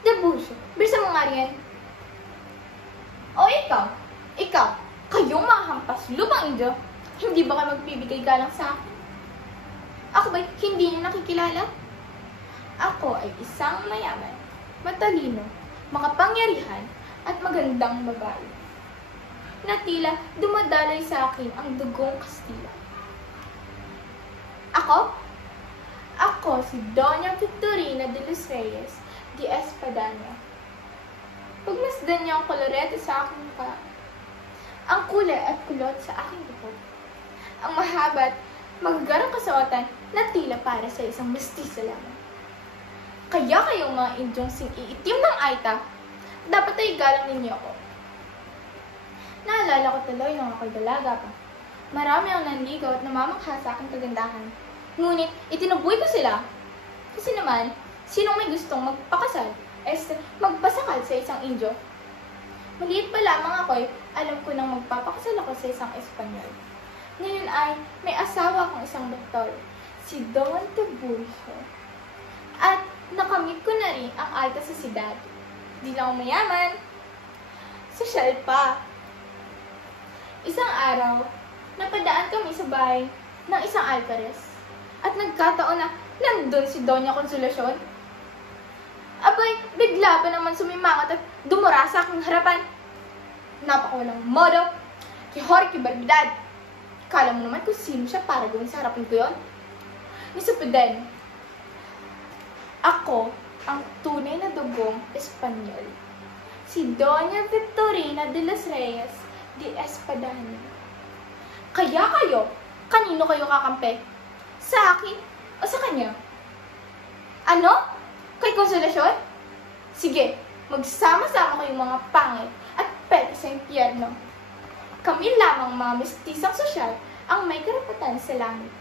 Debuso, bilisan mo nga riyan. O ikaw, kayong mga hampas lupang Indio, hindi ba kayo magbibigay galang sa akin? Ako ba'y hindi niyo nakikilala? Ako ay isang mayaman, matalino, makapangyarihan, at magandang babae. Na tila dumadaloy sa akin ang dugong Kastila. Ako si Doña Victorina de los Reyes de Espadaña. Pagmasdan niya ang kolorete sa aking mukha, ang kulay at kulot sa aking buhok, ang mahaba at magagarang kasuotan na tila para sa isang mestizo lamang. Kaya kayong mga Indyong sing-iitim ng Aita, dapat ay galang ninyo ako. Naalala ko tuloy nung ako'y dalaga pa. Marami ang nanligaw at namamangha sa aking kagandahan. Ngunit itinubuhay ko sila. Kasi naman, sinong may gustong magpakasal, magpasakal sa isang Indyo? Maliit pa lamang ako'y alam ko nang magpapakasal ako sa isang Espanyol. Ngayon ay may asawa akong isang doktor, si Don Tiburcio. At nakamit ko na rin ang alta sa siyudad. Di lang ako mayaman, sosyal pa. Isang araw, napadaan kami sa bahay ng isang alpares. At nagkataon na nandun si Doña Consolacion. Abay, bigla pa naman sumimangot at dumura sa aking harapan. Napakawalang modo, kay Jorge Barbidad. Kala mo naman kung sino siya para gawin sa harapin ko yun? Nisupiden. Ako ang tunay na dugong Espanyol. Si Doña Victorina de los Reyes de Espadaña. Kaya kayo, kanino kayo kakampi? Sa akin o sa kanya? Ano? Kay Consolacion? Sige, magsama-sama kayong mga pangit at pwede sa impyerno. Kami lamang mga mestisang sosyal ang may karapatan sa langit.